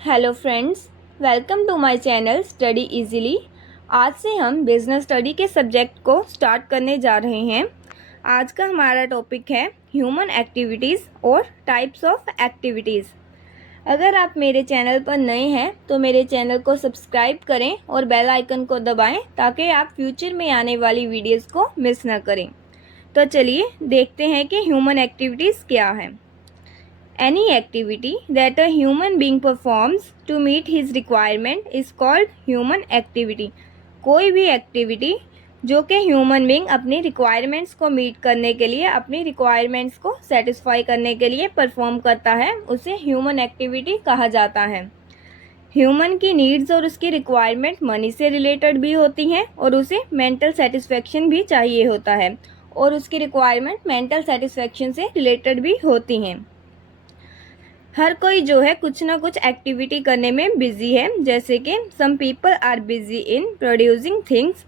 Hello friends, welcome to my channel study easily. आज से हम बिजनेस स्टडी के सब्जेक्ट को स्टार्ट करने जा रहे हैं। आज का हमारा टॉपिक है ह्यूमन एक्टिविटीज़ और टाइप्स ऑफ एक्टिविटीज़। अगर आप मेरे चैनल पर नए हैं तो मेरे चैनल को सब्सक्राइब करें और बेल आइकन को दबाएं ताकि आप फ्यूचर में आने वाली वीडियोस को मिस ना करें। तो चलिए देखते हैं कि ह्यूमन एक्टिविटीज़ क्या है। Any activity that a human being performs to meet his requirement is called human activity। कोई भी एक्टिविटी जो कि ह्यूमन बीइंग अपनी रिक्वायरमेंट्स को मीट करने के लिए, अपनी रिक्वायरमेंट्स को सेटिस्फाई करने के लिए परफॉर्म करता है, उसे ह्यूमन एक्टिविटी कहा जाता है। ह्यूमन की नीड्स और उसकी रिक्वायरमेंट मनी से रिलेटेड भी होती हैं और उसे मेंटल सेटिस्फेक्शन भी चाहिए होता है और उसकी रिक्वायरमेंट मेंटल सेटिस्फेक्शन से रिलेटेड भी होती हैं। हर कोई जो है कुछ ना कुछ एक्टिविटी करने में बिजी है, जैसे कि some people are busy in producing things,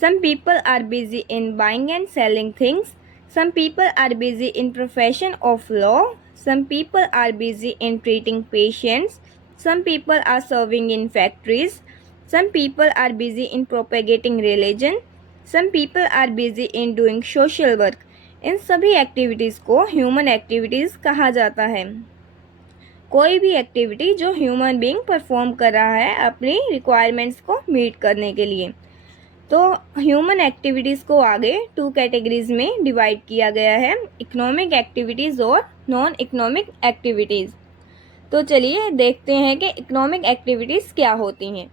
some people are busy in buying and selling things, some people are busy in profession of law, some people are busy in treating patients, some people are serving in factories, some people are busy in propagating religion, some people are busy in doing social work. इन सभी activities को human activities कहा जाता है। कोई भी activity जो human being perform कर रहा है अपनी रिक्वायरमेंट्स को मीट करने के लिए। तो ह्यूमन एक्टिविटीज़ को आगे 2 कैटेगरीज में डिवाइड किया गया है, इकोनॉमिक एक्टिविटीज़ और नॉन इकोनॉमिक एक्टिविटीज़। तो चलिए देखते हैं कि इकोनॉमिक एक्टिविटीज़ क्या होती हैं।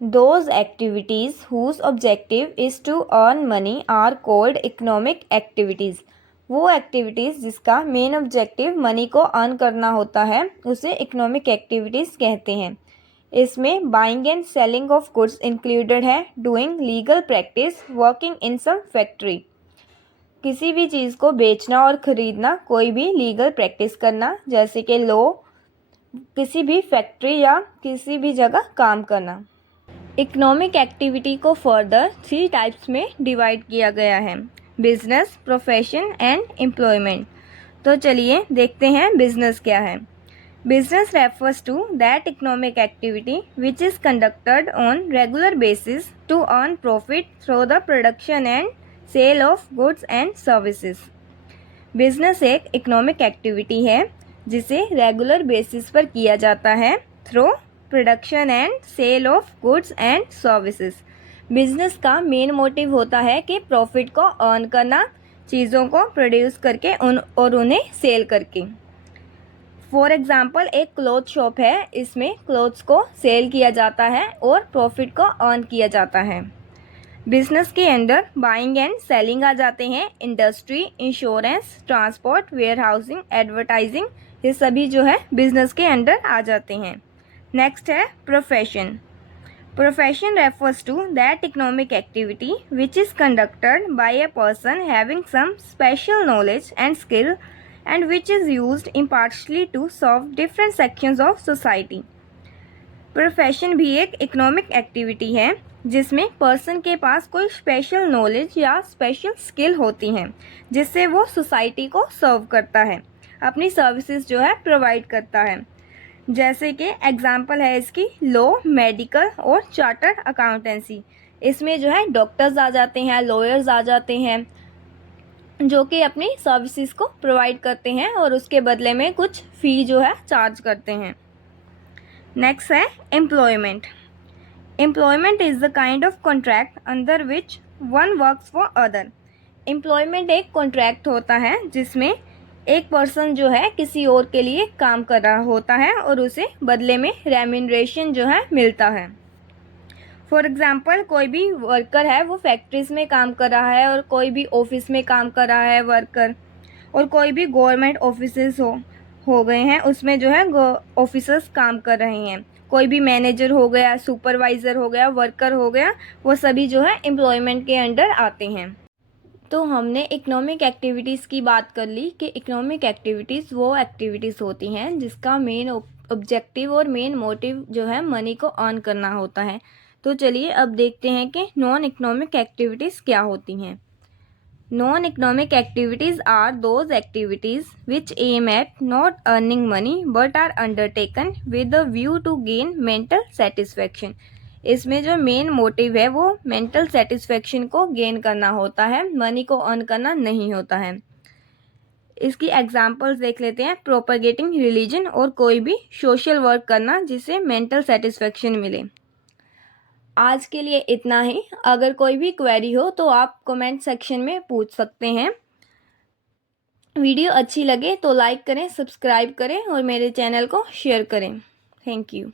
Those activities whose objective is to earn money are called economic activities. वो एक्टिविटीज़ जिसका मेन ऑब्जेक्टिव मनी को अर्न करना होता है उसे इकोनॉमिक एक्टिविटीज़ कहते हैं। इसमें buying and selling of goods included है, doing legal practice, working in some factory. किसी भी चीज़ को बेचना और ख़रीदना, कोई भी लीगल प्रैक्टिस करना जैसे कि लॉ, किसी भी फैक्ट्री या किसी भी जगह काम करना। इकोनॉमिक एक्टिविटी को फर्दर 3 टाइप्स में डिवाइड किया गया है, बिजनेस, प्रोफेशन एंड एम्प्लॉयमेंट। तो चलिए देखते हैं बिजनेस क्या है। Business refers to that economic activity which is conducted on regular basis to earn profit through the production and sale of goods and services. Business एक इकोनॉमिक एक्टिविटी है जिसे regular basis पर किया जाता है through production and sale of goods and services. Business का main motive होता है कि प्रॉफिट को अर्न करना, चीज़ों को प्रोड्यूस करके और उन्हें सेल करके। फॉर एग्जांपल एक क्लॉथ शॉप है, इसमें क्लॉथ्स को सेल किया जाता है और प्रॉफिट को अर्न किया जाता है। बिजनेस के अंदर बाइंग एंड सेलिंग आ जाते हैं, industry, insurance, transport, warehousing, advertising, ये सभी जो है बिजनेस के अंडर आ जाते हैं। नेक्स्ट है profession. Profession refers to that economic activity which is conducted by a person having some special knowledge and skill and which is used impartially to serve different sections of society। Profession भी एक economic activity है जिसमें person के पास कोई special knowledge या special skill होती हैं जिससे वो सोसाइटी को सर्व करता है, अपनी सर्विसेज जो है प्रोवाइड करता है। जैसे कि एग्जाम्पल है इसकी लॉ, मेडिकल और चार्टर्ड अकाउंटेंसी। इसमें जो है डॉक्टर्स आ जाते हैं, लॉयर्स आ जाते हैं जो कि अपनी सर्विसेज को प्रोवाइड करते हैं और उसके बदले में कुछ फ़ी जो है चार्ज करते हैं। नेक्स्ट है employment. Employment is the kind of contract under which one works for other. Employment एक कॉन्ट्रैक्ट होता है जिसमें एक पर्सन जो है किसी और के लिए काम कर रहा होता है और उसे बदले में रेम्यूनरेशन जो है मिलता है। फॉर एग्जांपल कोई भी वर्कर है वो फैक्ट्रीज में काम कर रहा है और कोई भी ऑफिस में काम कर रहा है वर्कर, और कोई भी गवर्नमेंट ऑफिसेस हो गए हैं उसमें जो है ऑफिसर्स काम कर रहे हैं। कोई भी मैनेजर हो गया, सुपरवाइज़र हो गया, वर्कर हो गया, वो सभी जो है एम्प्लॉयमेंट के अंडर आते हैं। तो हमने इकोनॉमिक एक्टिविटीज़ की बात कर ली कि इकोनॉमिक एक्टिविटीज़ वो एक्टिविटीज़ होती हैं जिसका मेन ऑब्जेक्टिव और मेन मोटिव जो है मनी को अर्न करना होता है। तो चलिए अब देखते हैं कि नॉन इकोनॉमिक एक्टिविटीज़ क्या होती हैं। Non economic activities are those activities which aim at not earning money but are undertaken with the view to gain mental satisfaction. इसमें जो मेन मोटिव है वो मेंटल सेटिस्फेक्शन को गेन करना होता है, मनी को अर्न करना नहीं होता है। इसकी एग्जांपल्स देख लेते हैं। प्रोपगेटिंग रिलीजन और कोई भी सोशल वर्क करना जिससे मेंटल सेटिस्फेक्शन मिले। आज के लिए इतना ही। अगर कोई भी क्वेरी हो तो आप कमेंट सेक्शन में पूछ सकते हैं। वीडियो अच्छी लगे तो लाइक करें, सब्सक्राइब करें और मेरे चैनल को शेयर करें। Thank you.